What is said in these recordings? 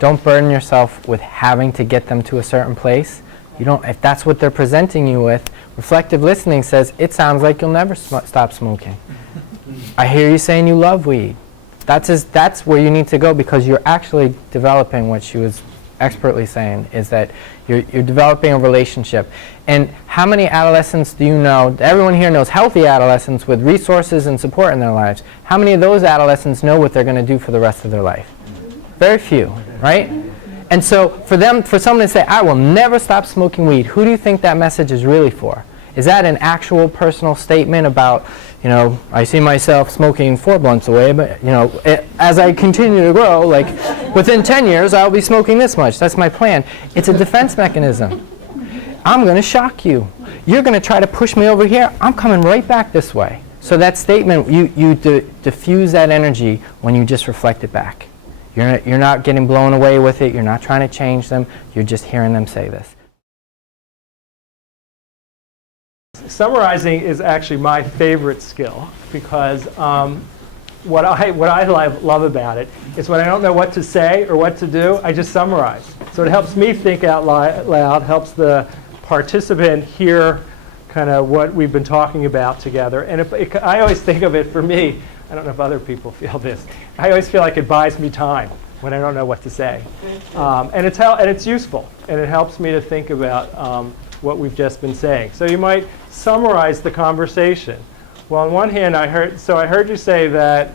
Don't burden yourself with having to get them to a certain place. You don't, if that's what they're presenting you with, reflective listening says, it sounds like you'll never stop smoking. I hear you saying you love weed. That's where you need to go, because you're actually developing what she was expertly saying, is that you're developing a relationship. And how many adolescents do you know? Everyone here knows healthy adolescents with resources and support in their lives. How many of those adolescents know what they're going to do for the rest of their life? Very few, right? And so for someone to say, I will never stop smoking weed, who do you think that message is really for? Is that an actual personal statement about, I see myself smoking 4 blunts away, but, as I continue to grow, like, within 10 years, I'll be smoking this much. That's my plan. It's a defense mechanism. I'm going to shock you. You're going to try to push me over here. I'm coming right back this way. So that statement, you diffuse that energy when you just reflect it back. You're not getting blown away with it. You're not trying to change them. You're just hearing them say this. Summarizing is actually my favorite skill, because what I love about it is when I don't know what to say or what to do, I just summarize. So it helps me think out loud, helps the participant hear kind of what we've been talking about together. And I always think of it, for me, I don't know if other people feel this, I always feel like it buys me time when I don't know what to say. And it's useful, and it helps me to think about what we've just been saying. So you might summarize the conversation. Well, on one hand, I heard you say that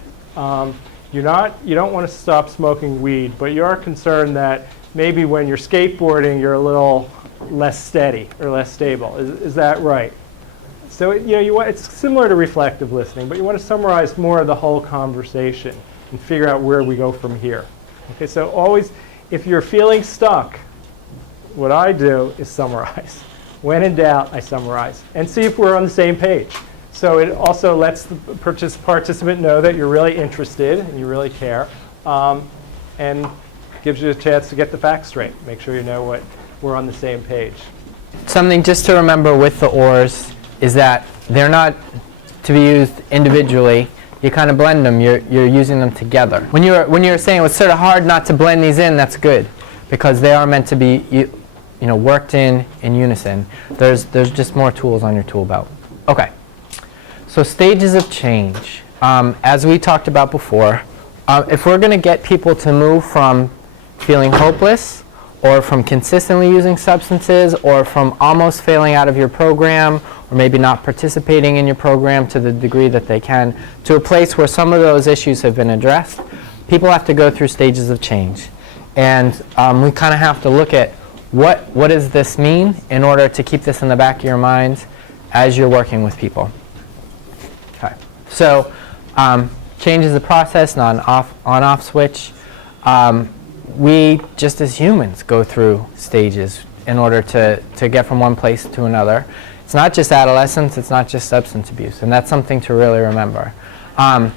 you don't want to stop smoking weed, but you are concerned that maybe when you're skateboarding, you're a little less steady or less stable. Is that right? So it's similar to reflective listening, but you want to summarize more of the whole conversation and figure out where we go from here. Okay, so always, if you're feeling stuck, what I do is summarize. When in doubt, I summarize and see if we're on the same page. So it also lets the participant know that you're really interested and you really care, and gives you a chance to get the facts straight. Make sure you know we're on the same page. Something just to remember with the oars is that they're not to be used individually. You kind of blend them. You're using them together. When you're saying it's sort of hard not to blend these in, that's good, because they are meant to be worked in unison. There's just more tools on your tool belt. Okay. So stages of change. As we talked about before, if we're going to get people to move from feeling hopeless, or from consistently using substances, or from almost failing out of your program, or maybe not participating in your program to the degree that they can, to a place where some of those issues have been addressed, people have to go through stages of change. And we kind of have to look at what does this mean in order to keep this in the back of your mind as you're working with people. Okay. So change is a process, not an on-off switch. We, just as humans, go through stages in order to get from one place to another. It's not just adolescence, it's not just substance abuse, and that's something to really remember. A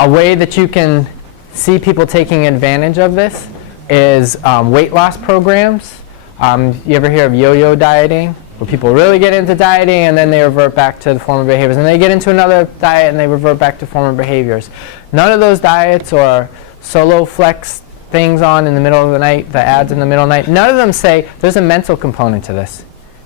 way that you can see people taking advantage of this is weight loss programs. You ever hear of yo-yo dieting, where people really get into dieting and then they revert back to the former behaviors, and they get into another diet and they revert back to former behaviors. None of those diets or solo flex things on in the middle of the night, the ads in the middle of the night, none of them say there's a mental component to this.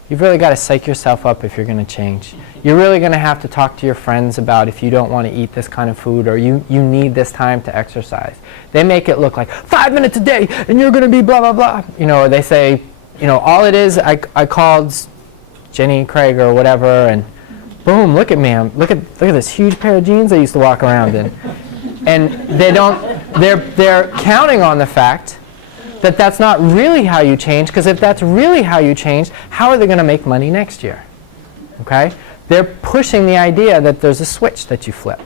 You've really got to psych yourself up if you're going to change. You're really going to have to talk to your friends about if you don't want to eat this kind of food, or you need this time to exercise. They make it look like 5 minutes a day and you're going to be blah, blah, blah. Or they say, all it is, I called Jenny Craig or whatever, and boom, look at me. Look at this huge pair of jeans I used to walk around in. And they're counting on the fact that that's not really how you change, because if that's really how you change, how are they going to make money next year? Okay? They're pushing the idea that there's a switch that you flip.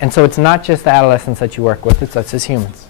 And so it's not just the adolescents that you work with, it's us as humans.